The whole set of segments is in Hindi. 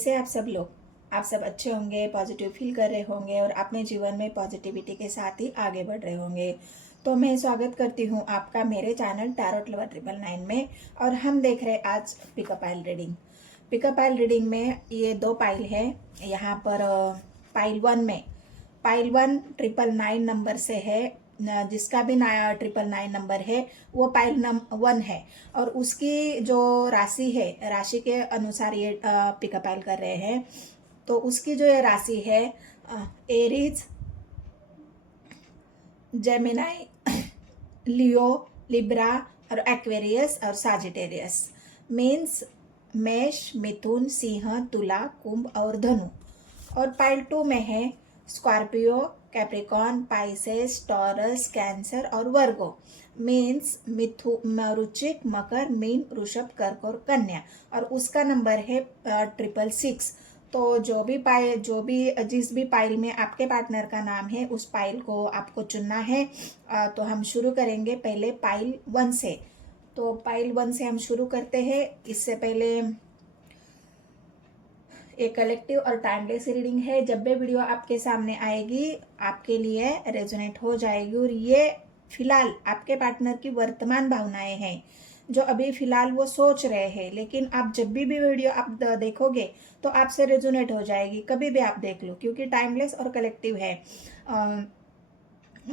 कैसे आप सब लोग? आप सब अच्छे होंगे, पॉजिटिव फील कर रहे होंगे और अपने जीवन में पॉजिटिविटी के साथ ही आगे बढ़ रहे होंगे। तो मैं स्वागत करती हूँ आपका मेरे चैनल टैरोट लवर 999 में। और हम देख रहे आज pickup pile reading. Pickup pile reading में ये दो पाइल है। यहाँ पर पाइल 1 में, पाइल 1 999 नंबर से है। जिसका भी 999 नंबर है वो पाइल नंबर 1 है। और उसकी जो राशि है, राशि के अनुसार ये पिकअप पाइल कर रहे हैं। तो उसकी जो ये राशि है एरीज, जेमिनाई, लियो, लिब्रा और एक्वेरियस और साजिटेरियस। मीन्स मेष, मिथुन, सिंह, तुला, कुंभ और धनु। और पाइल 2 में है Scorpio, Capricorn, Pisces, Taurus, cancer और वर्गो। मीन्स वृश्चिक, मकर, मीन, वृषभ, कर्क और कन्या। और उसका नंबर है 666। तो जो भी जिस भी पाइल में आपके पार्टनर का नाम है उस पाइल को आपको चुनना है। तो हम शुरू करेंगे पहले पाइल 1 से। तो पाइल 1 से हम शुरू करते हैं। इससे पहले एक कलेक्टिव और टाइमलेस रीडिंग है। जब भी वीडियो आपके सामने आएगी आपके लिए रेजोनेट हो जाएगी। और ये फिलहाल आपके पार्टनर की वर्तमान भावनाएं हैं जो अभी फिलहाल वो सोच रहे हैं, लेकिन आप जब भी वीडियो आप देखोगे तो आपसे रेजोनेट हो जाएगी। कभी भी आप देख लो, क्योंकि टाइमलेस और कलेक्टिव है।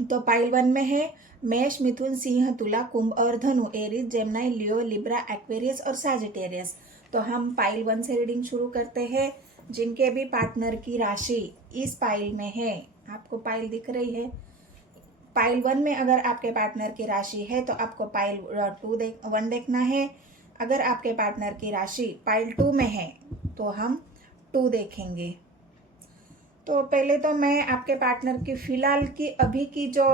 तो पाइल 1 में है मेष, मिथुन, सिंह, तुला, कुंभ और धनु, एरीज, जेमिनी, लियो, लिब्रा, एक्वेरियस और साजिटेरियस। तो हम पाइल 1 से रीडिंग शुरू करते हैं। जिनके भी पार्टनर की राशि इस पाइल में है, आपको पाइल दिख रही है। पाइल 1 में अगर आपके पार्टनर की राशि है तो आपको पाइल 1 देखना है। अगर आपके पार्टनर की राशि पाइल 2 में है तो हम 2 देखेंगे। तो पहले तो मैं आपके पार्टनर की फिलहाल की अभी की जो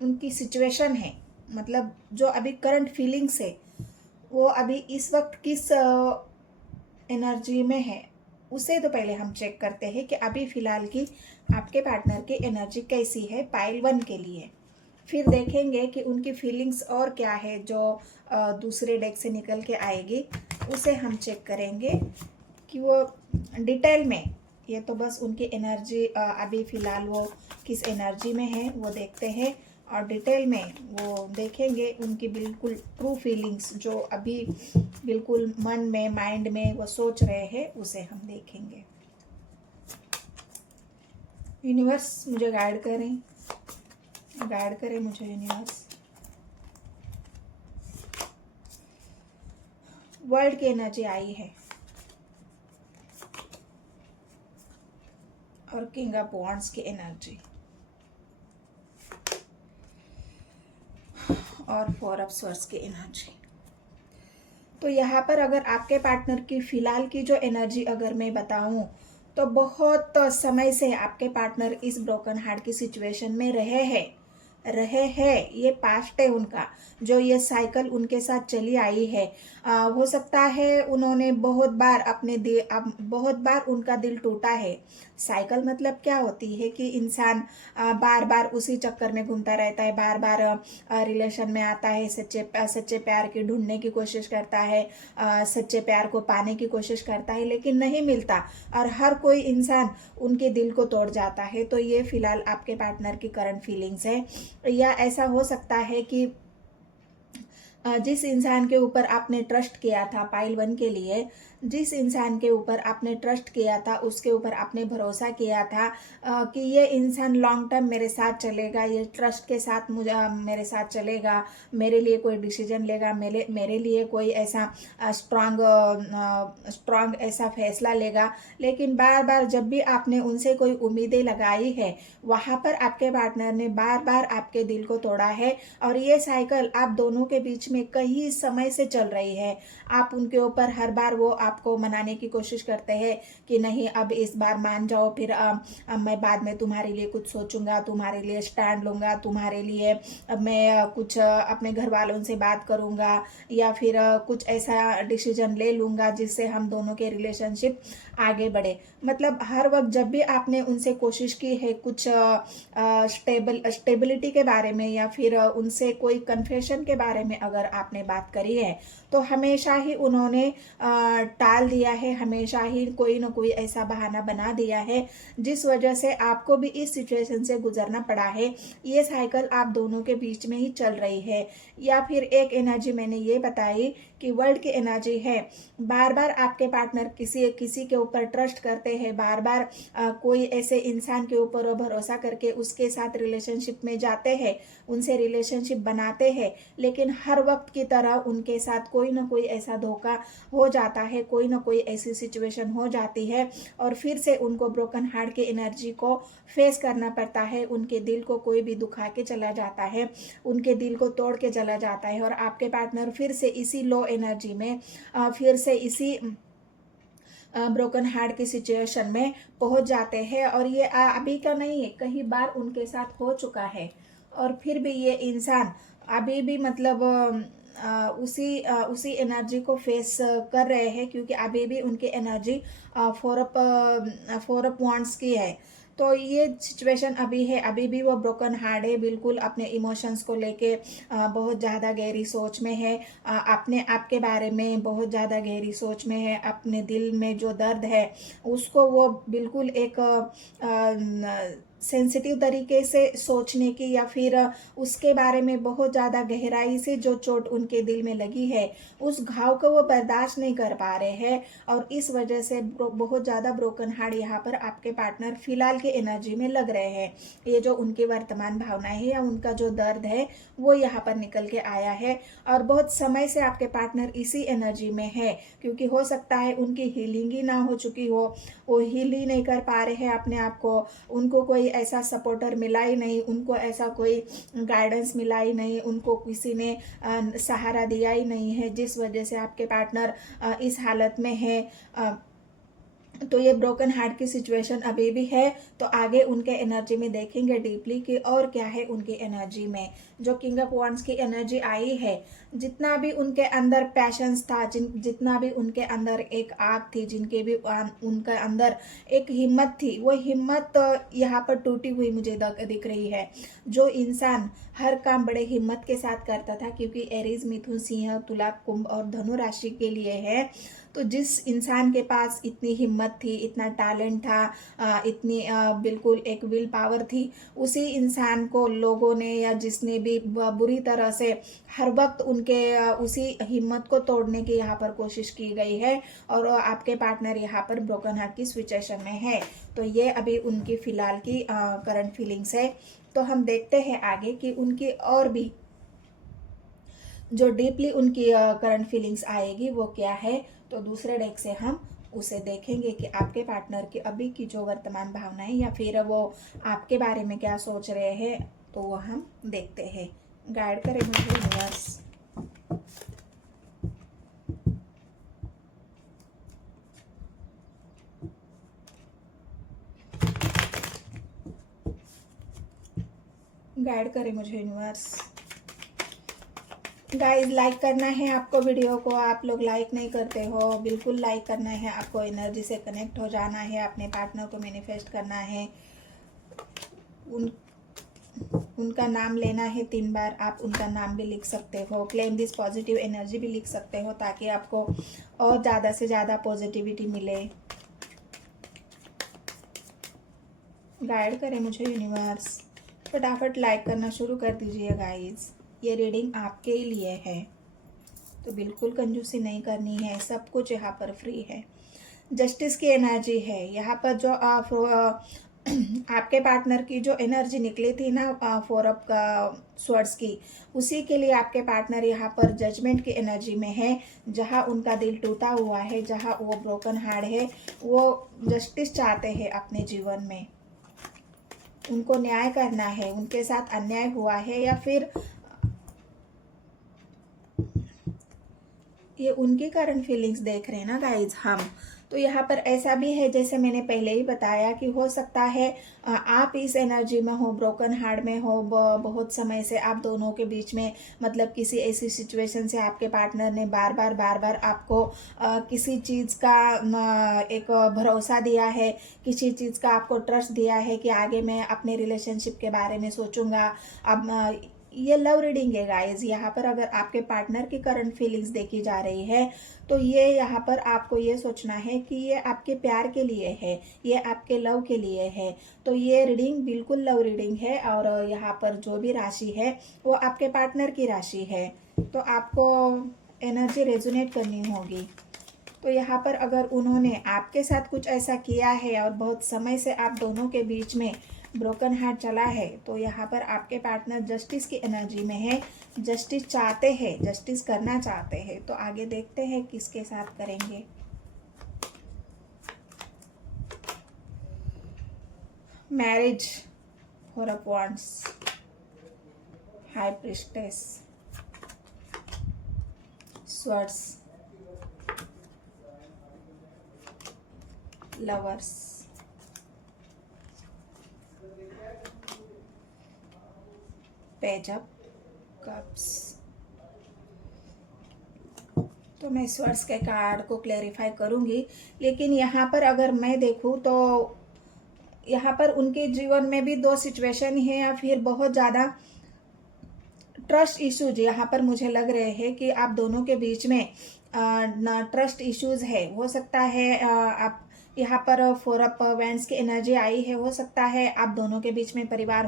उनकी सिचुएशन है, मतलब जो अभी करंट फीलिंग्स है, वो अभी इस वक्त किस एनर्जी में है उसे तो पहले हम चेक करते हैं कि अभी फिलहाल की आपके पार्टनर की एनर्जी कैसी है पाइल 1 के लिए। फिर देखेंगे कि उनकी फीलिंग्स और क्या है जो दूसरे डेक से निकल के आएगी, उसे हम चेक करेंगे कि वो डिटेल में। ये तो बस उनकी एनर्जी अभी फ़िलहाल वो किस एनर्जी में है वो देखते हैं, और डिटेल में वो देखेंगे उनकी बिल्कुल ट्रू फीलिंग्स जो अभी बिल्कुल मन में, माइंड में वो सोच रहे हैं, उसे हम देखेंगे। यूनिवर्स मुझे गाइड करें मुझे यूनिवर्स। वर्ल्ड की एनर्जी आई है और किंग ऑफ वॉन्ड्स की एनर्जी और 4 ऑफ स्वॉर्ड्स की एनर्जी। तो यहाँ पर अगर आपके पार्टनर की फिलहाल की जो एनर्जी अगर मैं बताऊं तो बहुत समय से आपके पार्टनर इस ब्रोकन हार्ट की सिचुएशन में रहे हैं। ये पास्ट है उनका, जो ये साइकिल उनके साथ चली आई है। हो सकता है उन्होंने बहुत बार उनका दिल टूटा है। साइकिल मतलब क्या होती है कि इंसान बार बार उसी चक्कर में घूमता रहता है, बार बार रिलेशन में आता है, सच्चे प्यार की ढूंढने की कोशिश करता है, सच्चे प्यार को पाने की कोशिश करता है, लेकिन नहीं मिलता और हर कोई इंसान उनके दिल को तोड़ जाता है। तो ये फिलहाल आपके पार्टनर की करंट फीलिंग्स है। या ऐसा हो सकता है कि जिस इंसान के ऊपर आपने ट्रस्ट किया था पाइल 1 के लिए, जिस इंसान के ऊपर आपने ट्रस्ट किया था, उसके ऊपर आपने भरोसा किया था कि ये इंसान लॉन्ग टर्म मेरे साथ चलेगा, ये ट्रस्ट के साथ मेरे साथ चलेगा, मेरे लिए कोई डिसीजन लेगा, मेरे लिए कोई ऐसा स्ट्रांग ऐसा फैसला लेगा। लेकिन बार बार जब भी आपने उनसे कोई उम्मीदें लगाई है, वहाँ पर आपके पार्टनर ने बार बार आपके दिल को तोड़ा है। और ये साइकिल आप दोनों के बीच में कई समय से चल रही है। आप उनके ऊपर हर बार वो आपको मनाने की कोशिश करते हैं कि नहीं अब इस बार मान जाओ, फिर मैं बाद में तुम्हारे लिए कुछ सोचूंगा, तुम्हारे लिए स्टैंड लूंगा, तुम्हारे लिए अब मैं कुछ अपने घर वालों से बात करूंगा, या फिर कुछ ऐसा डिसीजन ले लूंगा जिससे हम दोनों के रिलेशनशिप आगे बढ़े। मतलब हर वक्त जब भी आपने उनसे कोशिश की है कुछ स्टेबिलिटी के बारे में, या फिर उनसे कोई कन्फेशन के बारे में अगर आपने बात करी है, तो हमेशा ही उन्होंने टाल दिया है, हमेशा ही कोई ना कोई ऐसा बहाना बना दिया है जिस वजह से आपको भी इस सिचुएशन से गुजरना पड़ा है। ये साइकिल आप दोनों के बीच में ही चल रही है। या फिर एक एनर्जी मैंने ये बताई कि वर्ल्ड की एनर्जी है, बार बार आपके पार्टनर किसी के ऊपर ट्रस्ट करते हैं, बार बार कोई ऐसे इंसान के ऊपर भरोसा करके उसके साथ रिलेशनशिप में जाते हैं, उनसे रिलेशनशिप बनाते हैं, लेकिन हर वक्त की तरह उनके साथ कोई ना कोई ऐसा धोखा हो जाता है, कोई ना कोई ऐसी सिचुएशन हो जाती है और फिर से उनको ब्रोकन हार्ट की एनर्जी को फेस करना पड़ता है। उनके दिल को कोई भी दुखा के चला जाता है, उनके दिल को तोड़ के चला जाता है और आपके पार्टनर फिर से इसी लो एनर्जी में, फिर से इसी ब्रोकन हार्ट की सिचुएशन में पहुंच जाते हैं। और ये अभी का नहीं है, कई बार उनके साथ हो चुका है और फिर भी ये इंसान अभी भी मतलब उसी एनर्जी को फेस कर रहे हैं, क्योंकि अभी भी उनकी एनर्जी 4 ऑफ वांड्स की है। तो ये सिचुएशन अभी है, अभी भी वो ब्रोकन हार्ट है, बिल्कुल अपने इमोशंस को लेके बहुत ज़्यादा गहरी सोच में है, अपने आप के बारे में बहुत ज़्यादा गहरी सोच में है, अपने दिल में जो दर्द है उसको वो बिल्कुल एक सेंसिटिव तरीके से सोचने की, या फिर उसके बारे में बहुत ज़्यादा गहराई से जो चोट उनके दिल में लगी है उस घाव को वो बर्दाश्त नहीं कर पा रहे हैं और इस वजह से बहुत ज़्यादा ब्रोकन हार्ट यहाँ पर आपके पार्टनर फिलहाल की एनर्जी में लग रहे हैं। ये जो उनकी वर्तमान भावनाएं है या उनका जो दर्द है वो यहाँ पर निकल के आया है और बहुत समय से आपके पार्टनर इसी एनर्जी में है, क्योंकि हो सकता है उनकी हीलिंग ही ना हो चुकी हो, वो हील ही नहीं कर पा रहे हैं अपने आप को, उनको कोई ऐसा सपोर्टर मिला ही नहीं, उनको ऐसा कोई गाइडेंस मिला ही नहीं, उनको किसी ने सहारा दिया ही नहीं है, जिस वजह से आपके पार्टनर इस हालत में है। तो ये ब्रोकन हार्ट की सिचुएशन अभी भी है। तो आगे उनके एनर्जी में देखेंगे डीपली कि और क्या है उनकी एनर्जी में। जो किंग ऑफ वांड्स की एनर्जी आई है, जितना भी उनके अंदर पैशंस था, जितना भी उनके अंदर एक आग थी, जिनके भी उनके अंदर एक हिम्मत थी, वो हिम्मत यहाँ पर टूटी हुई मुझे दिख रही है। जो इंसान हर काम बड़े हिम्मत के साथ करता था, क्योंकि एरीज, मिथुन, सिंह, तुला, कुंभ और धनु राशि के लिए है, तो जिस इंसान के पास इतनी हिम्मत थी, इतना टैलेंट था, इतनी बिल्कुल एक विल पावर थी, उसी इंसान को लोगों ने या जिसने भी बुरी तरह से हर वक्त उनके उसी हिम्मत को तोड़ने की यहाँ पर कोशिश की गई है और आपके पार्टनर यहाँ पर ब्रोकन हार्ट की सिचुएशन में है। तो ये अभी उनकी फिलहाल की करंट फीलिंग्स है। तो हम देखते हैं आगे कि उनकी और भी जो डीपली उनकी करंट फीलिंग्स आएगी वो क्या है। तो दूसरे डेक से हम उसे देखेंगे कि आपके पार्टनर की अभी की जो वर्तमान भावनाएं या फिर वो आपके बारे में क्या सोच रहे हैं, तो वो हम देखते हैं। गाइड करें मुझे यूनिवर्स। गाइड करें मुझे यूनिवर्स। गाइस, लाइक करना है आपको वीडियो को, आप लोग लाइक नहीं करते हो, बिल्कुल लाइक करना है आपको, एनर्जी से कनेक्ट हो जाना है, अपने पार्टनर को मैनिफेस्ट करना है, उनका नाम लेना है 3 बार। आप उनका नाम भी लिख सकते हो, क्लेम दिस पॉजिटिव एनर्जी भी लिख सकते हो, ताकि आपको और ज़्यादा से ज़्यादा पॉजिटिविटी मिले। गाइड करें मुझे यूनिवर्स। फटाफट लाइक करना शुरू कर दीजिए गाइस, ये रीडिंग आपके ही लिए है, तो बिल्कुल कंजूसी नहीं करनी है, सब कुछ यहाँ पर फ्री है। जस्टिस की एनर्जी है यहाँ पर। जो आपके पार्टनर की जो एनर्जी निकली थी ना 4 ऑफ स्वॉर्ड्स की, उसी के लिए आपके पार्टनर यहाँ पर जजमेंट की एनर्जी में है। जहाँ उनका दिल टूटा हुआ है, जहाँ वो ब्रोकन हार्ट है, वो जस्टिस चाहते हैं अपने जीवन में, उनको न्याय करना है, उनके साथ अन्याय हुआ है या फिर ये उनकी करंट फीलिंग्स देख रहे हैं ना गाइज हम। तो यहाँ पर ऐसा भी है, जैसे मैंने पहले ही बताया कि हो सकता है आप इस एनर्जी में हो, ब्रोकन हार्ट में हो, बहुत समय से आप दोनों के बीच में मतलब किसी ऐसी सिचुएशन से आपके पार्टनर ने बार बार आपको किसी चीज़ का एक भरोसा दिया है, किसी चीज़ का आपको ट्रस्ट दिया है कि आगे मैं अपने रिलेशनशिप के बारे में सोचूंगा। अब ये लव रीडिंग है गाइस। यहाँ पर अगर आपके पार्टनर की करंट फीलिंग्स देखी जा रही है तो ये यहाँ पर आपको ये सोचना है कि ये आपके प्यार के लिए है, ये आपके लव के लिए है। तो ये रीडिंग बिल्कुल लव रीडिंग है और यहाँ पर जो भी राशि है वो आपके पार्टनर की राशि है। तो आपको एनर्जी रेजोनेट करनी होगी। तो यहाँ पर अगर उन्होंने आपके साथ कुछ ऐसा किया है और बहुत समय से आप दोनों के बीच में ब्रोकन हार्ट चला है, तो यहाँ पर आपके पार्टनर जस्टिस की एनर्जी में है, जस्टिस चाहते हैं, जस्टिस करना चाहते हैं। तो आगे देखते हैं किसके साथ करेंगे। Marriage, four of wands, high priestess, swords, lovers, page of cups. तो मैं स्वर्ड्स के कार्ड को क्लैरिफाई करूंगी, लेकिन यहाँ पर अगर मैं देखूं तो यहाँ पर उनके जीवन में भी दो सिचुएशन है या फिर बहुत ज़्यादा ट्रस्ट इश्यूज यहाँ पर मुझे लग रहे हैं कि आप दोनों के बीच में ट्रस्ट इश्यूज है। हो सकता है आप यहाँ पर फोर ऑफ वैंड्स की एनर्जी आई है, हो सकता है आप दोनों के बीच में परिवार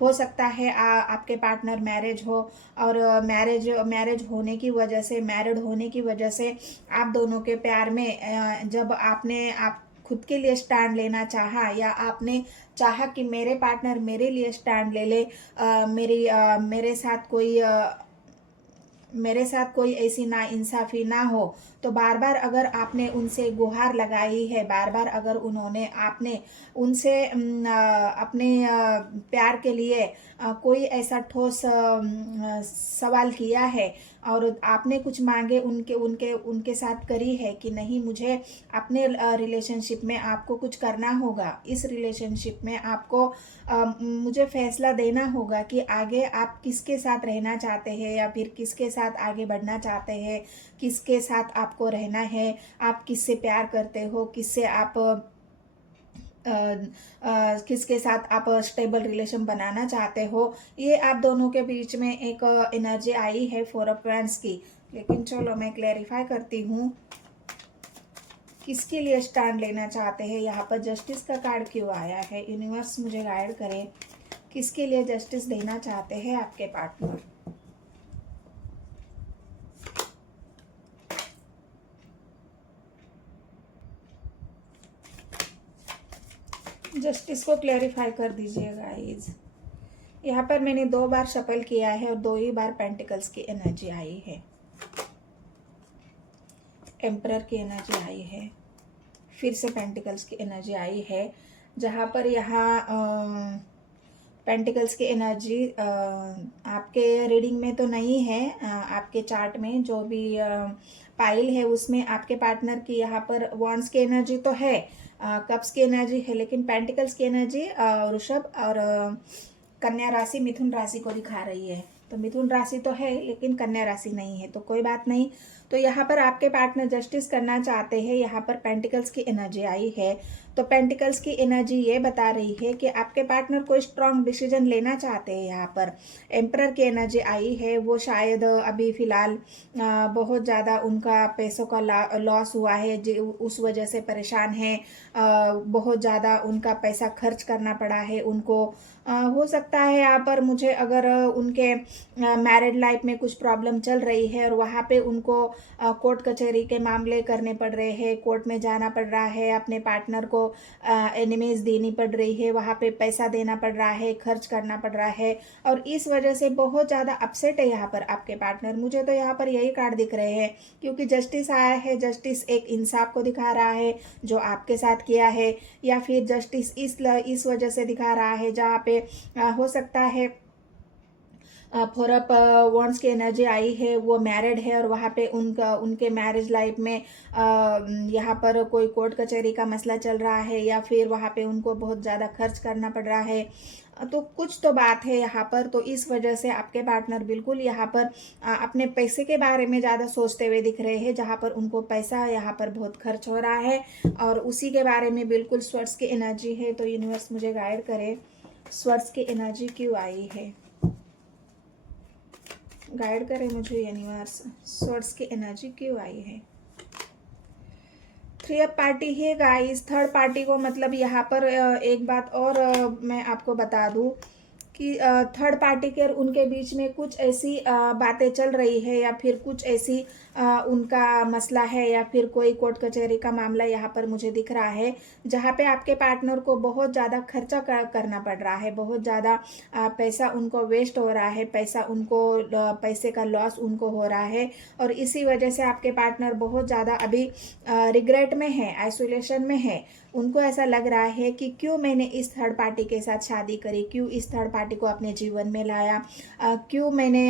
हो सकता है आपके पार्टनर मैरिज हो और मैरिज होने की वजह से, मैरिड होने की वजह से आप दोनों के प्यार में जब आप खुद के लिए स्टैंड लेना चाहा या आपने चाहा कि मेरे पार्टनर मेरे लिए स्टैंड ले ले, मेरे साथ कोई ऐसी ना इंसाफी ना हो, तो बार बार अगर आपने उनसे गुहार लगाई है, बार बार अगर आपने उनसे अपने प्यार के लिए कोई ऐसा ठोस सवाल किया है और आपने कुछ मांगे उनके साथ करी है कि नहीं, मुझे अपने रिलेशनशिप में आपको कुछ करना होगा, इस रिलेशनशिप में आपको मुझे फैसला देना होगा कि आगे आप किसके साथ रहना चाहते हैं या फिर किसके साथ आगे बढ़ना चाहते हैं, किसके साथ आपको रहना है, आप किससे प्यार करते हो, किसके साथ आप स्टेबल रिलेशन बनाना चाहते हो। ये आप दोनों के बीच में एक एनर्जी आई है फोर ऑफ वैंड्स की। लेकिन चलो मैं क्लैरिफाई करती हूँ किसके लिए स्टैंड लेना चाहते हैं। यहाँ पर जस्टिस का कार्ड क्यों आया है, यूनिवर्स मुझे गाइड करे, किसके लिए जस्टिस देना चाहते हैं आपके पार्टनर। जस्टिस को क्लैरिफाई कर दीजिए गाइज। यहाँ पर मैंने 2 बार शफल किया है और 2 ही बार पेंटिकल्स की एनर्जी आई है, एम्परर की एनर्जी आई है, फिर से पेंटिकल्स की एनर्जी आई है। जहाँ पर यहाँ पेंटिकल्स की एनर्जी आपके रीडिंग में तो नहीं है, आपके चार्ट में जो भी पाइल है उसमें आपके पार्टनर की यहाँ पर वॉन्ड्स की एनर्जी तो है, कप्स की एनर्जी है, लेकिन पेंटिकल्स की एनर्जी वृषभ और कन्या राशि, मिथुन राशि को दिखा रही है। तो मिथुन राशि तो है लेकिन कन्या राशि नहीं है, तो कोई बात नहीं। तो यहाँ पर आपके पार्टनर जस्टिस करना चाहते हैं। यहाँ पर पेंटिकल्स की एनर्जी आई है, तो पेंटिकल्स की एनर्जी ये बता रही है कि आपके पार्टनर कोई स्ट्रांग डिसीजन लेना चाहते हैं। यहाँ पर एम्परर की एनर्जी आई है, वो शायद अभी फिलहाल बहुत ज़्यादा उनका पैसों का लॉस हुआ है, उस वजह से परेशान है, बहुत ज़्यादा उनका पैसा खर्च करना पड़ा है उनको। हो सकता है यहाँ पर मुझे अगर उनके मैरिड लाइफ में कुछ प्रॉब्लम चल रही है और वहाँ पे उनको कोर्ट कचहरी के मामले करने पड़ रहे हैं, कोर्ट में जाना पड़ रहा है, अपने पार्टनर को एनिमेज देनी पड़ रही है, वहाँ पे पैसा देना पड़ रहा है, खर्च करना पड़ रहा है और इस वजह से बहुत ज़्यादा अपसेट है यहाँ पर आपके पार्टनर। मुझे तो यहाँ पर यही कार्ड दिख रहे हैं क्योंकि जस्टिस आया है। जस्टिस एक इंसाफ को दिखा रहा है जो आपके साथ किया है, या फिर जस्टिस इस वजह से दिखा रहा है जहाँ पे हो सकता है फोर ऑफ वॉन्ड्स की एनर्जी आई है, वो मैरिड है और वहाँ पे उनके मैरिज लाइफ में यहाँ पर कोई कोर्ट कचहरी का मसला चल रहा है या फिर वहाँ पे उनको बहुत ज़्यादा खर्च करना पड़ रहा है। तो कुछ तो बात है यहाँ पर, तो इस वजह से आपके पार्टनर बिल्कुल यहाँ पर अपने पैसे के बारे में ज़्यादा सोचते हुए दिख रहे हैं, जहाँ पर उनको पैसा यहाँ पर बहुत खर्च हो रहा है और उसी के बारे में बिल्कुल स्वर्ड्स की एनर्जी है। तो यूनिवर्स मुझे गाइड करे, स्वर्ड्स की एनर्जी क्यों आई है। गाइड करें मुझे यूनिवर्स, सोर्स की एनर्जी क्यों आई है। 3 ऑफ पार्टी है गाइस। थर्ड पार्टी को मतलब यहाँ पर एक बात और मैं आपको बता दूं कि थर्ड पार्टी के और उनके बीच में कुछ ऐसी बातें चल रही है, या फिर कुछ ऐसी उनका मसला है, या फिर कोई कोर्ट कचहरी का मामला यहाँ पर मुझे दिख रहा है, जहाँ पे आपके पार्टनर को बहुत ज़्यादा खर्चा करना पड़ रहा है, बहुत ज़्यादा पैसा उनको वेस्ट हो रहा है, पैसे का लॉस उनको हो रहा है, और इसी वजह से आपके पार्टनर बहुत ज़्यादा अभी रिग्रेट में है, आइसोलेशन में है। उनको ऐसा लग रहा है कि क्यों मैंने इस थर्ड पार्टी के साथ शादी करी, क्यों इस थर्ड पार्टी को अपने जीवन में लाया, क्यों मैंने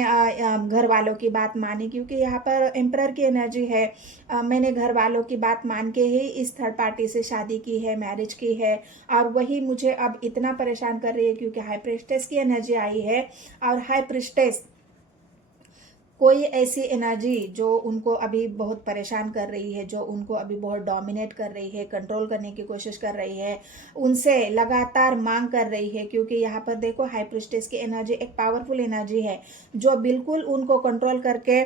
घर वालों की बात मानी, क्योंकि यहाँ पर एम्परर की एनर्जी है। मैंने घर वालों की बात मान के ही इस थर्ड पार्टी से शादी की है, मैरिज की है, और वही मुझे अब इतना परेशान कर रही है क्योंकि हाई प्रिस्टेस की एनर्जी आई है। और हाई प्रिस्टेस कोई ऐसी एनर्जी जो उनको अभी बहुत परेशान कर रही है, जो उनको अभी बहुत डोमिनेट कर रही है, कंट्रोल करने की कोशिश कर रही है, उनसे लगातार मांग कर रही है। क्योंकि यहाँ पर देखो हाई प्रिस्टेस की एनर्जी एक पावरफुल एनर्जी है, जो बिल्कुल उनको कंट्रोल करके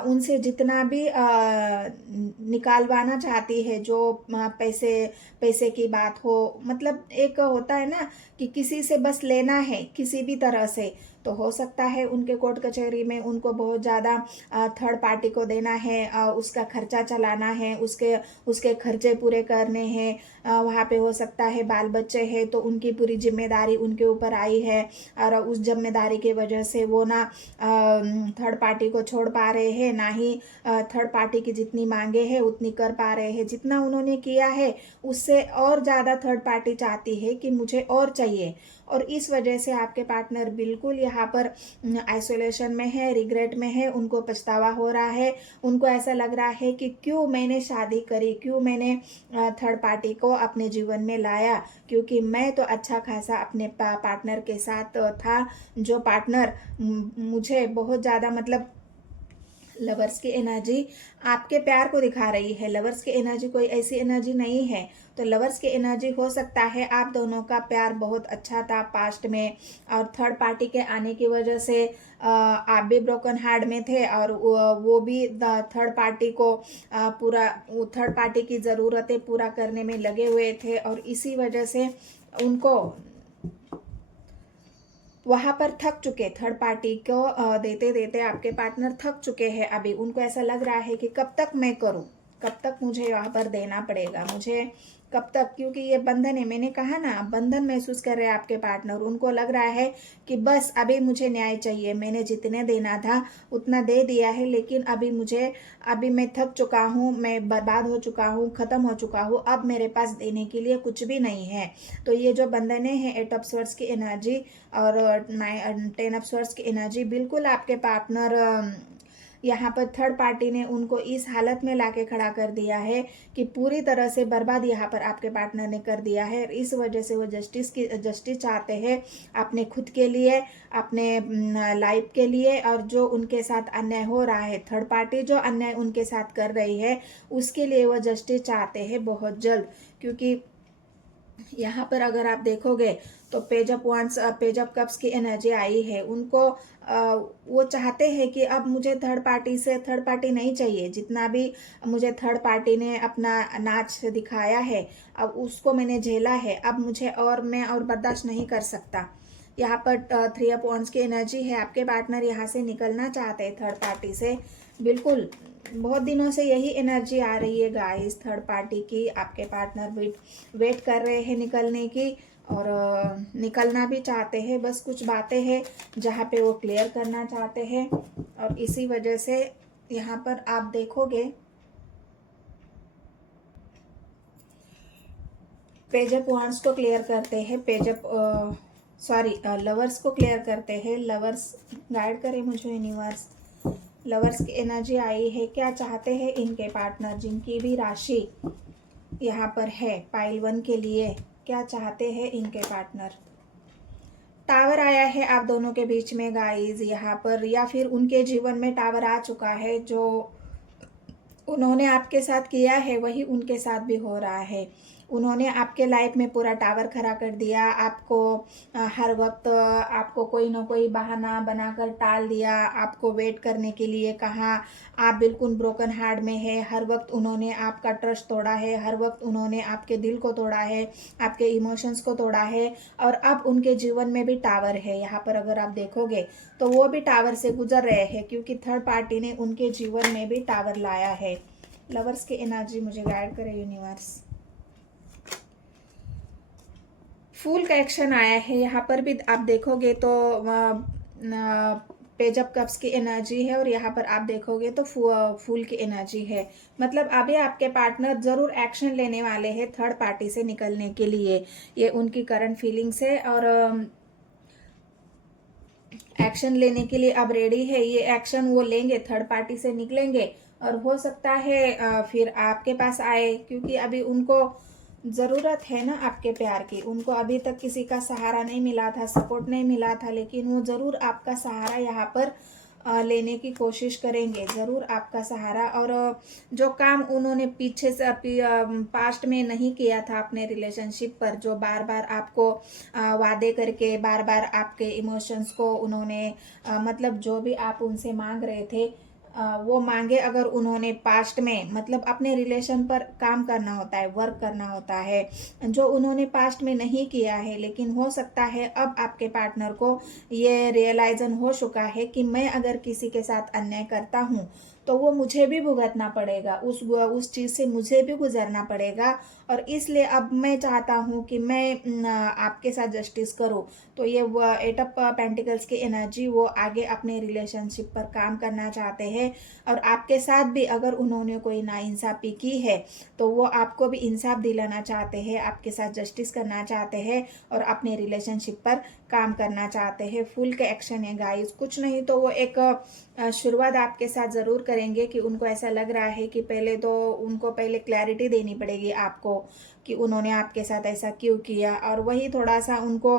उनसे जितना भी निकालवाना चाहती है, जो पैसे की बात हो, मतलब एक होता है ना कि किसी से बस लेना है किसी भी तरह से, तो हो सकता है उनके कोर्ट कचहरी में उनको बहुत ज़्यादा थर्ड पार्टी को देना है, उसका खर्चा चलाना है, उसके खर्चे पूरे करने हैं। वहाँ पे हो सकता है बाल बच्चे हैं, तो उनकी पूरी जिम्मेदारी उनके ऊपर आई है, और उस जिम्मेदारी की वजह से वो ना थर्ड पार्टी को छोड़ पा रहे हैं, ना ही थर्ड पार्टी की जितनी मांगे हैं उतनी कर पा रहे हैं। जितना उन्होंने किया है उससे और ज़्यादा थर्ड पार्टी चाहती है कि मुझे और चाहिए, और इस वजह से आपके पार्टनर बिल्कुल यहाँ पर आइसोलेशन में है, रिग्रेट में है, उनको पछतावा हो रहा है। उनको ऐसा लग रहा है कि क्यों मैंने शादी करी, क्यों मैंने थर्ड पार्टी को अपने जीवन में लाया, क्योंकि मैं तो अच्छा खासा अपने पार्टनर के साथ था, जो पार्टनर मुझे बहुत ज़्यादा मतलब लवर्स की एनर्जी आपके प्यार को दिखा रही है। लवर्स की एनर्जी कोई ऐसी एनर्जी नहीं है, तो लवर्स की एनर्जी हो सकता है आप दोनों का प्यार बहुत अच्छा था पास्ट में, और थर्ड पार्टी के आने की वजह से आप भी ब्रोकन हार्ट में थे, और वो भी थर्ड पार्टी को थर्ड पार्टी की ज़रूरतें पूरा करने में लगे हुए थे, और इसी वजह से उनको वहाँ पर थक चुके, थर्ड पार्टी को देते देते आपके पार्टनर थक चुके हैं। अभी उनको ऐसा लग रहा है कि कब तक मैं करूँ, कब तक मुझे वहाँ पर देना पड़ेगा, मुझे कब तक, क्योंकि ये बंधन है, मैंने कहा ना बंधन महसूस कर रहे हैं आपके पार्टनर। उनको लग रहा है कि बस अभी मुझे न्याय चाहिए, मैंने जितने देना था उतना दे दिया है, लेकिन अभी मैं थक चुका हूँ, मैं बर्बाद हो चुका हूँ, ख़त्म हो चुका हूँ, अब मेरे पास देने के लिए कुछ भी नहीं है। तो ये जो बंधने हैं 8 ऑफ स्वर्ड्स की एनर्जी और 10 ऑफ स्वर्ड्स की एनर्जी, बिल्कुल आपके पार्टनर यहाँ पर थर्ड पार्टी ने उनको इस हालत में लाके खड़ा कर दिया है कि पूरी तरह से बर्बाद यहाँ पर आपके पार्टनर ने कर दिया है। इस वजह से वो जस्टिस चाहते हैं अपने खुद के लिए, अपने लाइफ के लिए, और जो उनके साथ अन्याय हो रहा है, थर्ड पार्टी जो अन्याय उनके साथ कर रही है उसके लिए वो जस्टिस चाहते हैं बहुत जल्द। क्योंकि यहाँ पर अगर आप देखोगे तो पेज ऑफ कप्स की एनर्जी आई है। उनको वो चाहते हैं कि अब मुझे थर्ड पार्टी नहीं चाहिए। जितना भी मुझे थर्ड पार्टी ने अपना नाच दिखाया है, अब उसको मैंने झेला है, अब मैं और बर्दाश्त नहीं कर सकता। यहाँ पर 3 ऑफ वांड्स की एनर्जी है। आपके पार्टनर यहाँ से निकलना चाहते हैं थर्ड पार्टी से, बिल्कुल बहुत दिनों से यही एनर्जी आ रही है गाइस थर्ड पार्टी की। आपके पार्टनर वेट कर रहे हैं निकलने की, और निकलना भी चाहते हैं। बस कुछ बातें हैं जहाँ पे वो क्लियर करना चाहते हैं, और इसी वजह से यहाँ पर आप देखोगे पेज ऑफ वांड्स को क्लियर करते हैं, लवर्स को क्लियर करते हैं। लवर्स गाइड करें मुझे यूनिवर्स, लवर्स की एनर्जी आई है। क्या चाहते हैं इनके पार्टनर, जिनकी भी राशि यहाँ पर है पाइल 1 के लिए, क्या चाहते हैं इनके पार्टनर। टावर आया है आप दोनों के बीच में गाइस यहाँ पर, या फिर उनके जीवन में टावर आ चुका है। जो उन्होंने आपके साथ किया है वही उनके साथ भी हो रहा है। उन्होंने आपके लाइफ में पूरा टावर खड़ा कर दिया, आपको हर वक्त आपको कोई ना कोई बहाना बनाकर टाल दिया, आपको वेट करने के लिए कहा, आप बिल्कुल ब्रोकन हार्ट में है, हर वक्त उन्होंने आपका ट्रस्ट तोड़ा है, हर वक्त उन्होंने आपके दिल को तोड़ा है, आपके इमोशंस को तोड़ा है। और अब उनके जीवन में भी टावर है, यहाँ पर अगर आप देखोगे तो वो भी टावर से गुजर रहे हैं, क्योंकि थर्ड पार्टी ने उनके जीवन में भी टावर लाया है। लवर्स की एनर्जी मुझे गाइड करे यूनिवर्स। फूल का एक्शन आया है, यहाँ पर भी आप देखोगे तो पेज ऑफ कप्स की एनर्जी है, और यहाँ पर आप देखोगे तो फूल की एनर्जी है। मतलब अभी आपके पार्टनर जरूर एक्शन लेने वाले हैं थर्ड पार्टी से निकलने के लिए, ये उनकी करंट फीलिंग्स है, और एक्शन लेने के लिए अब रेडी है। ये एक्शन वो लेंगे, थर्ड पार्टी से निकलेंगे, और हो सकता है फिर आपके पास आए, क्योंकि अभी उनको ज़रूरत है ना आपके प्यार की। उनको अभी तक किसी का सहारा नहीं मिला था, सपोर्ट नहीं मिला था, लेकिन वो ज़रूर आपका सहारा यहाँ पर लेने की कोशिश करेंगे, ज़रूर आपका सहारा। और जो काम उन्होंने पीछे से पास्ट में नहीं किया था अपने रिलेशनशिप पर, जो बार बार आपको वादे करके बार बार आपके इमोशंस को उन्होंने मतलब जो भी आप उनसे मांग रहे थे वो मांगे, अगर उन्होंने पास्ट में मतलब अपने रिलेशन पर काम करना होता है, वर्क करना होता है, जो उन्होंने पास्ट में नहीं किया है, लेकिन हो सकता है अब आपके पार्टनर को ये रियलाइजन हो चुका है कि मैं अगर किसी के साथ अन्याय करता हूँ तो वो मुझे भी भुगतना पड़ेगा, उस चीज़ से मुझे भी गुजरना पड़ेगा, और इसलिए अब मैं चाहता हूँ कि मैं आपके साथ जस्टिस करूँ। तो ये एट ऑफ पेंटिकल्स की एनर्जी, वो आगे अपने रिलेशनशिप पर काम करना चाहते हैं, और आपके साथ भी अगर उन्होंने कोई नाइंसाफ़ी की है तो वो आपको भी इंसाफ दिलाना चाहते हैं, आपके साथ जस्टिस करना चाहते हैं, और अपने रिलेशनशिप पर काम करना चाहते हैं। फुल के एक्शन है गाइस, कुछ नहीं तो वो एक शुरुआत आपके साथ ज़रूर करेंगे, कि उनको ऐसा लग रहा है कि पहले तो उनको पहले क्लैरिटी देनी पड़ेगी आपको कि उन्होंने आपके साथ ऐसा क्यों किया, और वही थोड़ा सा उनको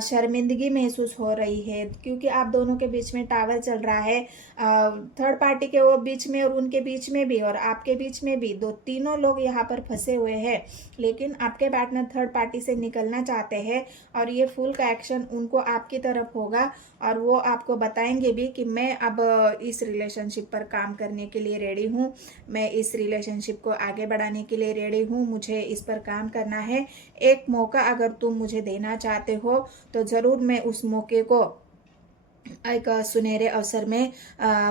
शर्मिंदगी महसूस हो रही है, क्योंकि आप दोनों के बीच में टावर चल रहा है, थर्ड पार्टी के वो बीच में और उनके बीच में भी और आपके बीच में भी, दो तीनों लोग यहाँ पर फंसे हुए हैं। लेकिन आपके पार्टनर थर्ड पार्टी से निकलना चाहते हैं, और ये फुल का एक्शन उनको आपकी तरफ होगा, और वो आपको बताएंगे भी कि मैं अब इस रिलेशनशिप पर काम करने के लिए रेडी हूँ, मैं इस रिलेशनशिप को आगे बढ़ाने के लिए रेडी हूँ, मुझे इस पर काम करना है। एक मौका अगर तुम मुझे देना चाहते हो तो ज़रूर मैं उस मौके को एक सुनहरे अवसर में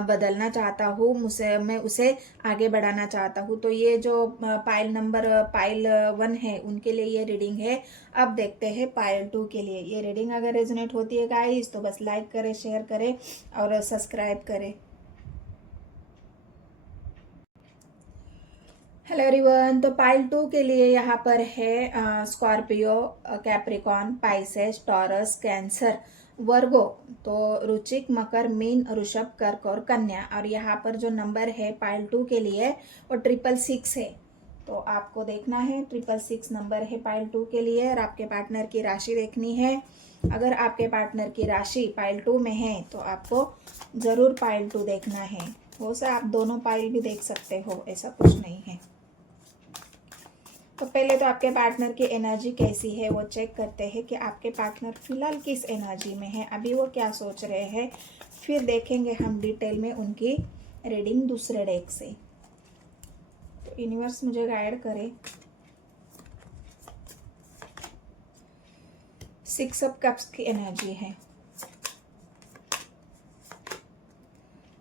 बदलना चाहता हूँ, मैं उसे आगे बढ़ाना चाहता हूँ। तो ये जो पाइल 1 है उनके लिए ये रीडिंग है। अब देखते हैं पाइल 2 के लिए। ये रीडिंग अगर रेजोनेट होती है गाइस तो बस लाइक करें, शेयर करें और सब्सक्राइब करें। हेलो एवरीवन, तो पाइल 2 के लिए यहाँ पर है Scorpio, Capricorn, Pisces, Taurus, Cancer, Virgo, तो रुचिक, मकर, मीन, ऋषभ, कर्क और कन्या। और यहाँ पर जो नंबर है पाइल 2 के लिए वो 666 है। तो आपको देखना है 666 नंबर है पाइल 2 के लिए, और आपके पार्टनर की राशि देखनी है। अगर आपके पार्टनर की राशि पाइल 2 में है तो आपको ज़रूर पाइल 2 देखना है। हो सकता आप दोनों पाइल भी देख सकते हो, ऐसा कुछ नहीं है। तो पहले तो आपके पार्टनर की एनर्जी कैसी है वो चेक करते हैं कि आपके पार्टनर फिलहाल किस एनर्जी में है, अभी वो क्या सोच रहे हैं। फिर देखेंगे हम डिटेल में उनकी रीडिंग दूसरे डेक से। तो यूनिवर्स मुझे गाइड करे। 6 ऑफ कप्स की एनर्जी है,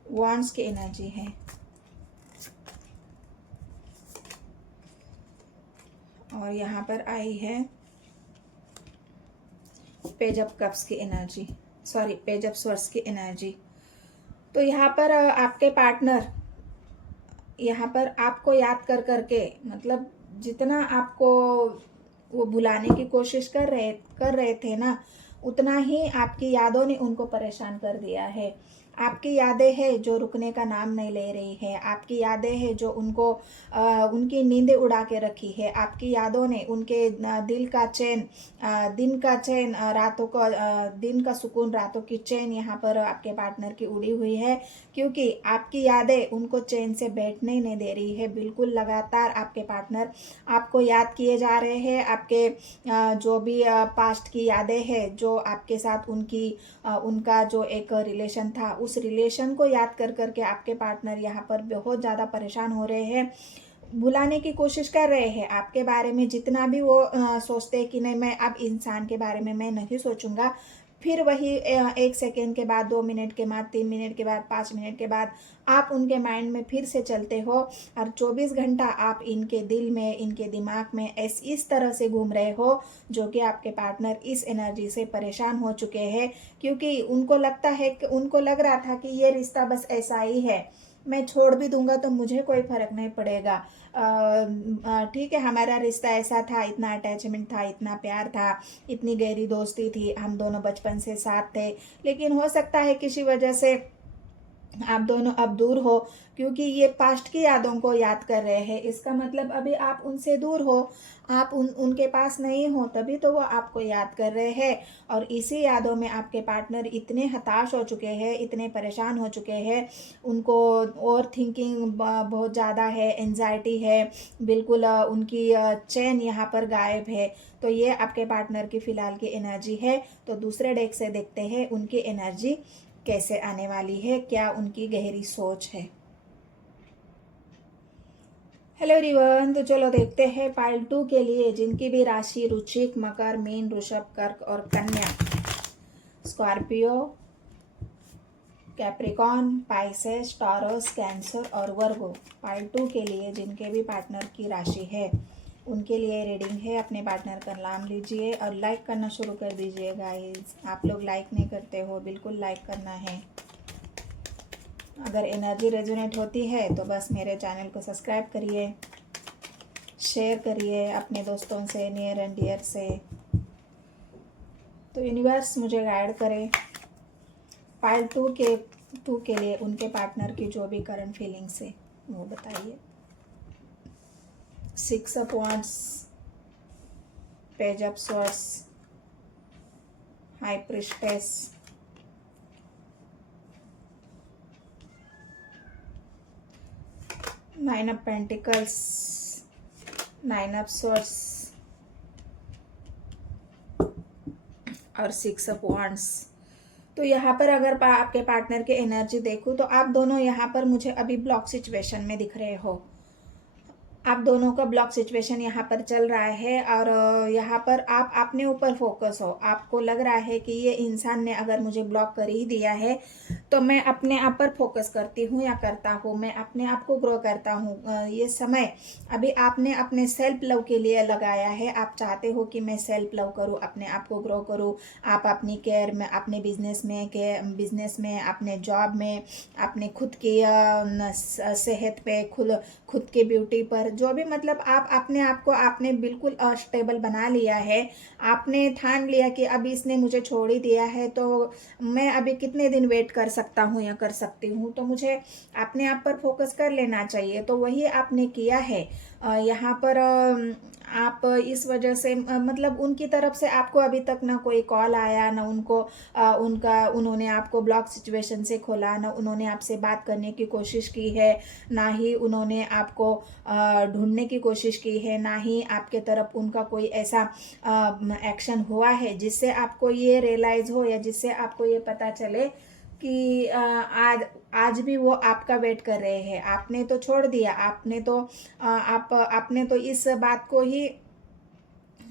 वॉन्ड्स की एनर्जी है, और यहाँ पर आई है पेज ऑफ कप्स की energy, sorry page of swords की एनर्जी। तो यहाँ पर आपके पार्टनर यहाँ पर आपको याद कर करके, मतलब जितना आपको वो भुलाने की कोशिश कर रहे थे ना, उतना ही आपकी यादों ने उनको परेशान कर दिया है। आपकी यादें हैं जो रुकने का नाम नहीं ले रही है, आपकी यादें हैं जो उनको उनकी नींदें उड़ा के रखी है, आपकी यादों ने उनके दिल का चैन, दिन का चैन, रातों का दिन का सुकून, रातों की चैन यहाँ पर आपके पार्टनर की उड़ी हुई है, क्योंकि आपकी यादें उनको चैन से बैठने ही नहीं दे रही है। बिल्कुल लगातार आपके पार्टनर आपको याद किए जा रहे हैं। आपके जो भी पास्ट की यादें हैं, जो आपके साथ उनका जो एक रिलेशन था, उस रिलेशन को याद कर करके आपके पार्टनर यहाँ पर बहुत ज़्यादा परेशान हो रहे हैं, भुलाने की कोशिश कर रहे हैं आपके बारे में। जितना भी वो सोचते हैं कि नहीं, मैं अब इंसान के बारे में मैं नहीं सोचूंगा, फिर वही 1 सेकेंड के बाद, 2 मिनट के बाद, 3 मिनट के बाद, 5 मिनट के बाद आप उनके माइंड में फिर से चलते हो, और 24 घंटा आप इनके दिल में, इनके दिमाग में इस तरह से घूम रहे हो, जो कि आपके पार्टनर इस एनर्जी से परेशान हो चुके हैं। क्योंकि उनको लगता है कि, उनको लग रहा था कि ये रिश्ता बस ऐसा ही है, मैं छोड़ भी दूंगा तो मुझे कोई फर्क नहीं पड़ेगा, ठीक है, हमारा रिश्ता ऐसा था, इतना अटैचमेंट था, इतना प्यार था, इतनी गहरी दोस्ती थी, हम दोनों बचपन से साथ थे। लेकिन हो सकता है किसी वजह से आप दोनों अब दूर हो, क्योंकि ये पास्ट की यादों को याद कर रहे हैं। इसका मतलब अभी आप उनसे दूर हो, आप उनके पास नहीं हो, तभी तो वो आपको याद कर रहे हैं। और इसी यादों में आपके पार्टनर इतने हताश हो चुके हैं, इतने परेशान हो चुके हैं, उनको ओवर थिंकिंग बहुत ज़्यादा है, एंजाइटी है, बिल्कुल उनकी चैन यहाँ पर गायब है। तो ये आपके पार्टनर की फ़िलहाल की एनर्जी है। तो दूसरे डेक से देखते हैं उनकी एनर्जी कैसे आने वाली है, क्या उनकी गहरी सोच है। हेलो एवरीवन, तो चलो देखते हैं पाइल 2 के लिए, जिनकी भी राशि वृश्चिक, मकर, मीन, वृषभ, कर्क और कन्या, Scorpio, Capricorn, Pisces, Taurus, cancer और वर्गो, पाइल 2 के लिए जिनके भी पार्टनर की राशि है, उनके लिए रीडिंग है। अपने पार्टनर का नाम लीजिए और लाइक करना शुरू कर दीजिए गाइस। आप लोग लाइक नहीं करते हो, बिल्कुल लाइक करना है। अगर एनर्जी रेजोनेट होती है तो बस मेरे चैनल को सब्सक्राइब करिए, शेयर करिए अपने दोस्तों से, नियर एंड डियर से। तो यूनिवर्स मुझे गाइड करे पाइल 2 के लिए उनके पार्टनर की जो भी करंट फीलिंग्स है वो बताइए। 6 of wands, page of swords, high priestess, nine of pentacles, nine of swords और 6 ऑफ वांड्स। तो यहाँ पर अगर आपके पार्टनर के एनर्जी देखूँ तो आप दोनों यहाँ पर मुझे अभी ब्लॉक सिचुएशन में दिख रहे हो। आप दोनों का ब्लॉक सिचुएशन यहाँ पर चल रहा है, और यहाँ पर आप अपने ऊपर फोकस हो। आपको लग रहा है कि ये इंसान ने अगर मुझे ब्लॉक कर ही दिया है तो मैं अपने आप पर फोकस करती हूँ या करता हूँ, मैं अपने आप को ग्रो करता हूँ। ये समय अभी आपने अपने सेल्फ लव के लिए लगाया है। आप चाहते हो कि मैं सेल्फ लव करूँ, अपने आप को ग्रो करूँ। आप अपनी केयर में, अपने बिजनेस में, अपने जॉब में, अपने खुद की सेहत पे, खुद की ब्यूटी पर, जो भी, मतलब आप अपने आप को आपने बिल्कुल स्टेबल बना लिया है। आपने ठान लिया कि अभी इसने मुझे छोड़ ही दिया है तो मैं अभी कितने दिन वेट कर सकता हूँ या कर सकती हूँ, तो मुझे अपने आप पर फोकस कर लेना चाहिए। तो वही आपने किया है यहाँ पर। आप इस वजह से मतलब उनकी तरफ से आपको अभी तक ना कोई कॉल आया, ना उन्होंने आपको ब्लॉक सिचुएशन से खोला, ना उन्होंने आपसे बात करने की कोशिश की है, ना ही उन्होंने आपको ढूंढने की कोशिश की है, ना ही आपके तरफ उनका कोई ऐसा एक्शन हुआ है जिससे आपको ये रियलाइज हो, या जिससे आपको ये पता चले कि आज भी वो आपका वेट कर रहे हैं। आपने तो छोड़ दिया, आपने तो इस बात को ही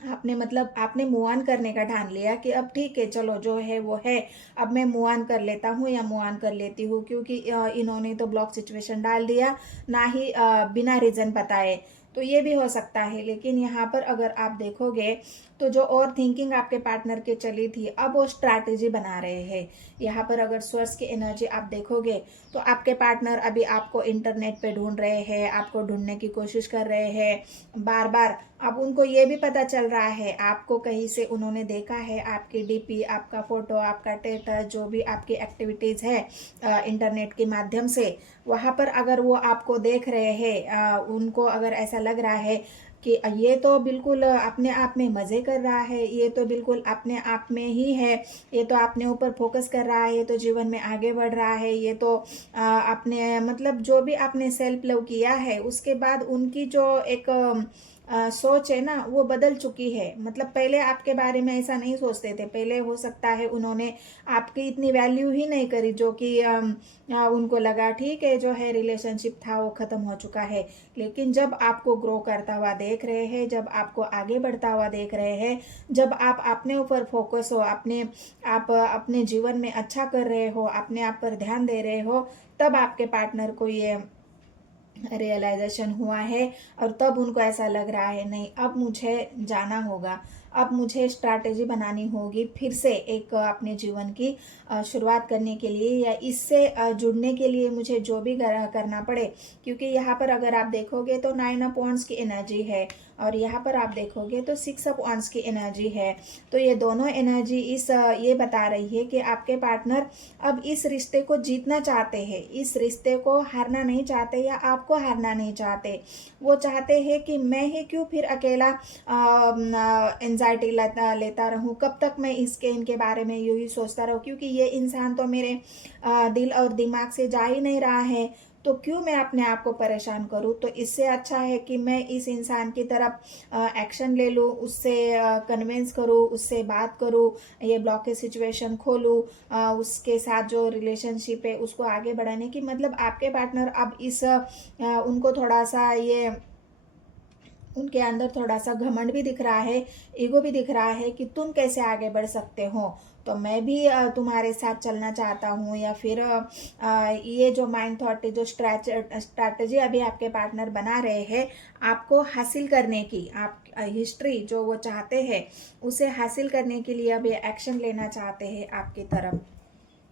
आपने मूव ऑन करने का ठान लिया कि अब ठीक है, चलो जो है वो है, अब मैं मूव ऑन कर लेता हूँ या मूव ऑन कर लेती हूँ, क्योंकि इन्होंने तो ब्लॉक सिचुएशन डाल दिया, ना ही बिना रीज़न बताए। तो ये भी हो सकता है। लेकिन यहाँ पर अगर आप देखोगे तो जो और थिंकिंग आपके पार्टनर के चली थी, अब वो स्ट्रैटेजी बना रहे हैं। यहाँ पर अगर सोर्स की एनर्जी आप देखोगे तो आपके पार्टनर अभी आपको इंटरनेट पे ढूंढ रहे हैं, आपको ढूंढने की कोशिश कर रहे हैं बार बार। अब उनको ये भी पता चल रहा है, आपको कहीं से उन्होंने देखा है, आपकी डीपी, आपका फोटो, आपका स्टेटस, जो भी आपकी एक्टिविटीज़ है इंटरनेट के माध्यम से, वहाँ पर अगर वो आपको देख रहे हैं, उनको अगर ऐसा लग रहा है कि ये तो बिल्कुल अपने आप में मज़े कर रहा है, ये तो बिल्कुल अपने आप में ही है, ये तो अपने ऊपर फोकस कर रहा है, ये तो जीवन में आगे बढ़ रहा है, ये तो अपने मतलब जो भी आपने सेल्फ लव किया है उसके बाद उनकी जो एक सोच है ना वो बदल चुकी है। मतलब पहले आपके बारे में ऐसा नहीं सोचते थे, पहले हो सकता है उन्होंने आपकी इतनी वैल्यू ही नहीं करी, जो कि उनको लगा ठीक है जो है रिलेशनशिप था वो ख़त्म हो चुका है। लेकिन जब आपको ग्रो करता हुआ देख रहे हैं, जब आपको आगे बढ़ता हुआ देख रहे हैं, जब आप अपने ऊपर फोकस हो, आप अपने जीवन में अच्छा कर रहे हो, अपने आप पर ध्यान दे रहे हो, तब आपके पार्टनर को ये रियलाइजेशन हुआ है और तब उनको ऐसा लग रहा है नहीं अब मुझे जाना होगा, अब मुझे स्ट्रैटेजी बनानी होगी फिर से एक अपने जीवन की शुरुआत करने के लिए, या इससे जुड़ने के लिए मुझे जो भी करना पड़े। क्योंकि यहाँ पर अगर आप देखोगे तो 9 ऑफ वांड्स की एनर्जी है और यहाँ पर आप देखोगे तो 6 ऑफ वांड्स की एनर्जी है। तो ये दोनों एनर्जी ये बता रही है कि आपके पार्टनर अब इस रिश्ते को जीतना चाहते हैं, इस रिश्ते को हारना नहीं चाहते या आपको हारना नहीं चाहते। वो चाहते हैं कि मैं ही क्यों फिर अकेला एंजाइटी लेता रहूं, कब तक मैं इनके बारे में यूं ही सोचता रहूं, क्योंकि ये इंसान तो मेरे दिल और दिमाग से जा ही नहीं रहा है, तो क्यों मैं अपने आप को परेशान करूं। तो इससे अच्छा है कि मैं इस इंसान की तरफ एक्शन ले लूं, उससे कन्विंस करूं, उससे बात करूं, ये ब्लॉकेज सिचुएशन खोलूं, उसके साथ जो रिलेशनशिप है उसको आगे बढ़ाने की। मतलब आपके पार्टनर अब उनको थोड़ा सा ये उनके अंदर थोड़ा सा घमंड भी दिख रहा है, ईगो भी दिख रहा है कि तुम कैसे आगे बढ़ सकते हो, तो मैं भी तुम्हारे साथ चलना चाहता हूँ। या फिर ये जो माइंड थॉट, जो स्ट्रैटेजी अभी आपके पार्टनर बना रहे हैं आपको हासिल करने की, आप हिस्ट्री जो वो चाहते हैं उसे हासिल करने के लिए अब ये एक्शन लेना चाहते हैं आपकी तरफ।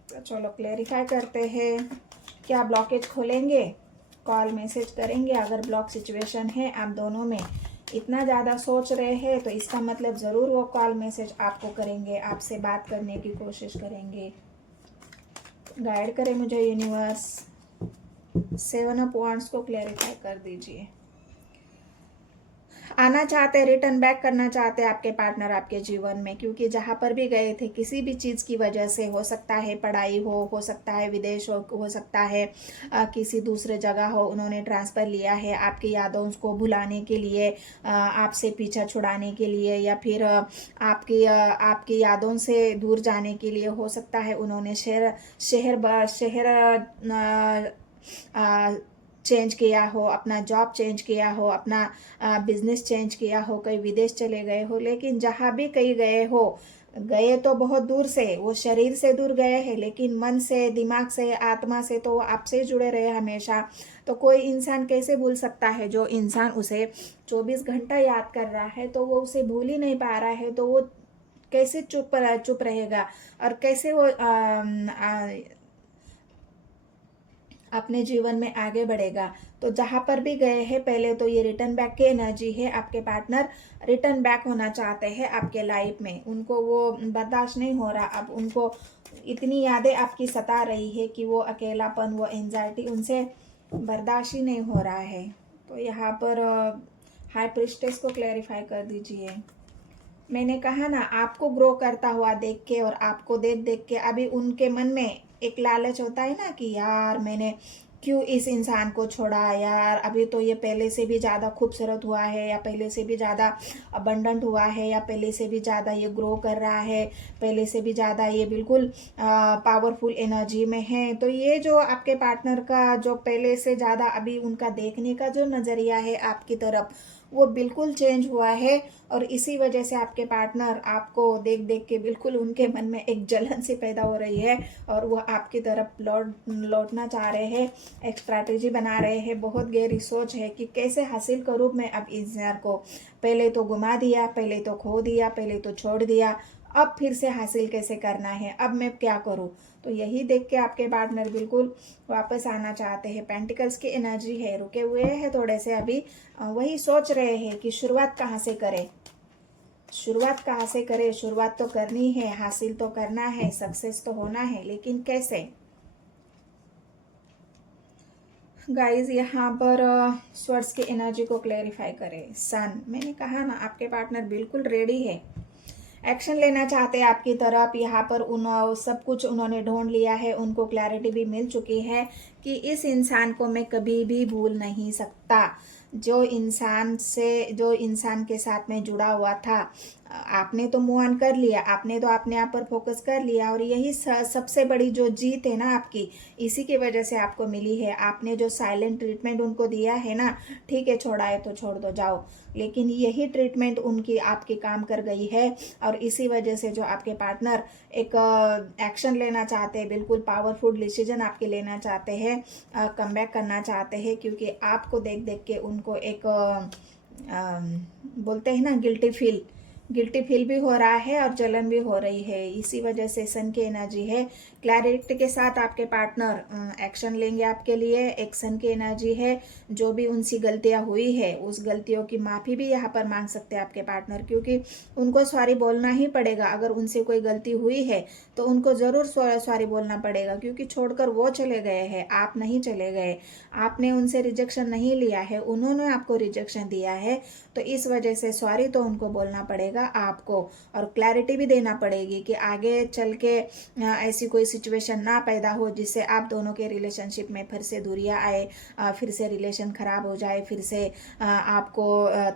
तो चलो क्लेरिफाई करते हैं, क्या ब्लॉकेज खोलेंगे, कॉल मैसेज करेंगे। अगर ब्लॉक सिचुएशन है आप दोनों में, इतना ज़्यादा सोच रहे हैं, तो इसका मतलब ज़रूर वो कॉल मैसेज आपको करेंगे, आपसे बात करने की कोशिश करेंगे। गाइड करें मुझे यूनिवर्स, 7 ऑफ वांड्स को क्लैरिफाई कर दीजिए। आना चाहते हैं, रिटर्न बैक करना चाहते हैं आपके पार्टनर आपके जीवन में, क्योंकि जहाँ पर भी गए थे किसी भी चीज़ की वजह से, हो सकता है पढ़ाई हो सकता है विदेश हो सकता है किसी दूसरे जगह हो, उन्होंने ट्रांसफ़र लिया है आपकी यादों को भुलाने के लिए, आपसे पीछा छुड़ाने के लिए, या फिर आपकी यादों से दूर जाने के लिए। हो सकता है उन्होंने शहर चेंज किया हो, अपना जॉब चेंज किया हो, अपना बिजनेस चेंज किया हो, कहीं विदेश चले गए हो। लेकिन जहाँ भी कहीं गए तो बहुत दूर से, वो शरीर से दूर गए हैं, लेकिन मन से, दिमाग से, आत्मा से तो वो आपसे जुड़े रहे हमेशा। तो कोई इंसान कैसे भूल सकता है, जो इंसान उसे 24 घंटा याद कर रहा है तो वो उसे भूल ही नहीं पा रहा है, तो वो कैसे चुप रहेगा और कैसे वो अपने जीवन में आगे बढ़ेगा। तो जहाँ पर भी गए हैं, पहले तो ये रिटर्न बैक की एनर्जी है, आपके पार्टनर रिटर्न बैक होना चाहते हैं आपके लाइफ में। उनको वो बर्दाश्त नहीं हो रहा, अब उनको इतनी यादें आपकी सता रही है कि वो अकेलापन, वो एंजाइटी उनसे बर्दाश्त ही नहीं हो रहा है। तो यहाँ पर हाई प्रिस्टेस को क्लैरिफाई कर दीजिए। मैंने कहा ना, आपको ग्रो करता हुआ देख के और आपको देख के अभी उनके मन में एक लालच होता है ना कि यार मैंने क्यों इस इंसान को छोड़ा, यार अभी तो ये पहले से भी ज़्यादा खूबसूरत हुआ है, या पहले से भी ज़्यादा अबंडेंट हुआ है, या पहले से भी ज़्यादा ये ग्रो कर रहा है, पहले से भी ज़्यादा ये बिल्कुल पावरफुल एनर्जी में है। तो ये जो आपके पार्टनर का जो पहले से ज़्यादा अभी उनका देखने का जो नज़रिया है आपकी तरफ, वो बिल्कुल चेंज हुआ है। और इसी वजह से आपके पार्टनर आपको देख देख के बिल्कुल उनके मन में एक जलन सी पैदा हो रही है और वो आपकी तरफ लौटना चाह रहे हैं, एक स्ट्रैटेजी बना रहे हैं। बहुत गहरी सोच है कि कैसे हासिल करूँ मैं अब इंसान को। पहले तो घुमा दिया, पहले तो खो दिया, पहले तो छोड़ दिया, अब फिर से हासिल कैसे करना है, अब मैं क्या करूँ। तो यही देख के आपके पार्टनर बिल्कुल वापस आना चाहते हैं। पेंटिकल्स की एनर्जी है, रुके हुए हैं थोड़े से अभी, वही सोच रहे हैं कि शुरुआत कहाँ से करें, शुरुआत कहाँ से करें। शुरुआत तो करनी है, हासिल तो करना है, सक्सेस तो होना है, लेकिन कैसे। गाइज यहाँ पर स्वर्ड्स की एनर्जी को क्लेरिफाई करें। सन, मैंने कहा ना आपके पार्टनर बिल्कुल रेडी है, एक्शन लेना चाहते हैं आपकी तरफ। यहाँ पर सब कुछ उन्होंने ढूंढ लिया है, उनको क्लैरिटी भी मिल चुकी है कि इस इंसान को मैं कभी भी भूल नहीं सकता। जो इंसान के साथ में जुड़ा हुआ था, आपने तो मूव ऑन कर लिया, आपने तो अपने आप पर फोकस कर लिया। और यही सबसे बड़ी जो जीत है ना आपकी, इसी की वजह से आपको मिली है। आपने जो साइलेंट ट्रीटमेंट उनको दिया है ना, ठीक है छोड़ा है तो छोड़ दो जाओ, लेकिन यही ट्रीटमेंट उनकी आपके काम कर गई है। और इसी वजह से जो आपके पार्टनर एक एक्शन लेना चाहते हैं, बिल्कुल पावरफुल डिसीजन आपके लेना चाहते हैं, कमबैक करना चाहते हैं, क्योंकि आपको देख देख के उनको एक बोलते हैं ना गिल्टी फील भी हो रहा है और जलन भी हो रही है। इसी वजह से सन की एनर्जी है। क्लैरिटी के साथ आपके पार्टनर एक्शन लेंगे आपके लिए। एक सन की एनर्जी है, जो भी उनसे गलतियां हुई है उस गलतियों की माफ़ी भी यहाँ पर मांग सकते हैं आपके पार्टनर, क्योंकि उनको सॉरी बोलना ही पड़ेगा। अगर उनसे कोई गलती हुई है तो उनको ज़रूर सॉरी बोलना पड़ेगा, क्योंकि छोड़कर वो चले गए हैं, आप नहीं चले गए। आपने उनसे रिजेक्शन नहीं लिया है, उन्होंने आपको रिजेक्शन दिया है। तो इस वजह से सॉरी तो उनको बोलना पड़ेगा आपको, और क्लैरिटी भी देना पड़ेगी कि आगे चल के ऐसी कोई सिचुएशन ना पैदा हो जिससे आप दोनों के रिलेशनशिप में फिर से दूरियां आए, फिर से रिलेशन खराब हो जाए, फिर से आपको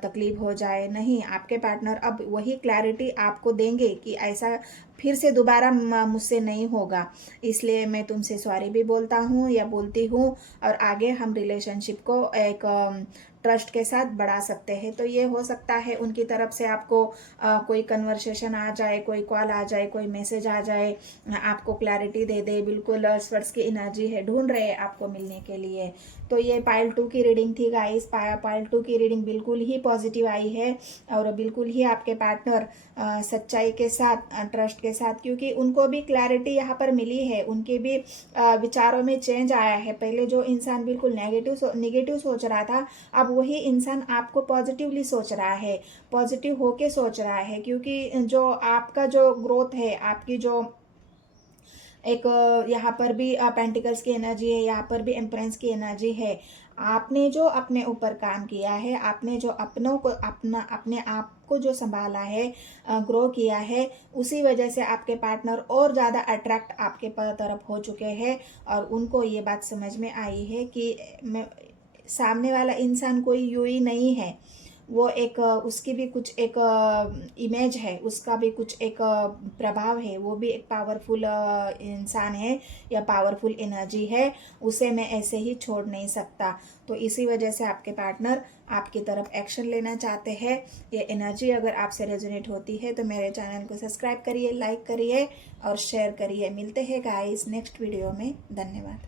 तकलीफ हो जाए। नहीं, आपके पार्टनर अब वही क्लैरिटी आपको देंगे कि ऐसा फिर से दोबारा मुझसे नहीं होगा, इसलिए मैं तुमसे सॉरी भी बोलता हूँ या बोलती हूँ, और आगे हम रिलेशनशिप को एक ट्रस्ट के साथ बढ़ा सकते हैं। तो ये हो सकता है उनकी तरफ से आपको कोई कन्वर्सेशन आ जाए, कोई कॉल आ जाए, कोई मैसेज आ जाए, आपको क्लैरिटी दे दे। बिल्कुल स्वर्ड्स की एनर्जी है, ढूंढ रहे हैं आपको मिलने के लिए। तो ये पाइल 2 की रीडिंग थी गाइस। पाइल 2 की रीडिंग बिल्कुल ही पॉजिटिव आई है, और बिल्कुल ही आपके पार्टनर सच्चाई के साथ, ट्रस्ट के साथ, क्योंकि उनको भी क्लैरिटी यहाँ पर मिली है, उनके भी विचारों में चेंज आया है। पहले जो इंसान बिल्कुल नेगेटिव सोच रहा था, अब वही इंसान आपको पॉजिटिवली सोच रहा है, पॉजिटिव होके सोच रहा है, क्योंकि जो आपका जो ग्रोथ है, आपकी जो एक यहाँ पर भी पेंटिकल्स की एनर्जी है, यहाँ पर भी एम्प्रेंस की एनर्जी है। आपने जो अपने ऊपर काम किया है, आपने जो अपने आप को जो संभाला है, ग्रो किया है, उसी वजह से आपके पार्टनर और ज़्यादा अट्रैक्ट आपके तरफ हो चुके हैं। और उनको ये बात समझ में आई है कि सामने वाला इंसान कोई यूं ही नहीं है, वो एक उसकी भी कुछ एक इमेज है, उसका भी कुछ एक प्रभाव है, वो भी एक पावरफुल इंसान है या पावरफुल एनर्जी है, उसे मैं ऐसे ही छोड़ नहीं सकता। तो इसी वजह से आपके पार्टनर आपकी तरफ एक्शन लेना चाहते हैं। ये एनर्जी अगर आपसे रेजोनेट होती है तो मेरे चैनल को सब्सक्राइब करिए, लाइक करिए और शेयर करिए। मिलते हैं गाइस नेक्स्ट वीडियो में। धन्यवाद।